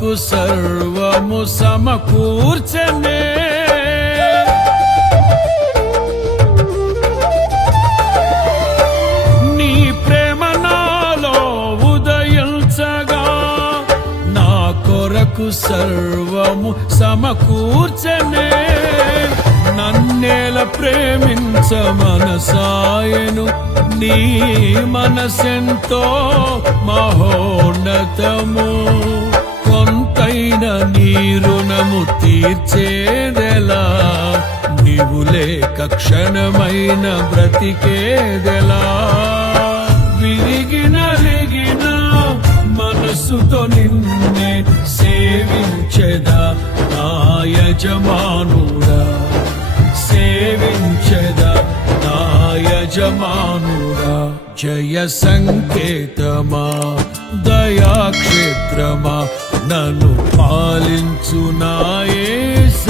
కొరకు సర్వము సమకూర్చనే నీ ప్రేమ నాలో ఉదయించగా నా కొరకు సర్వము సమకూర్చనే నన్నేల ప్రేమించ మనసాయను నీ మనసెంతో మహోన్నతము కొంతైన నీ రుణము తీర్చేదెలా నీవు లేక క్షణమైన బ్రతికేదెలా విరిగిన మనసుతో నిన్నే సేవించెదా నా యజమానుడా సేవించెదా నా యజమానుడా జయ సంకేతమా దయాక్షేత్రమా నన్ను పాలించు నా యేసయ్యా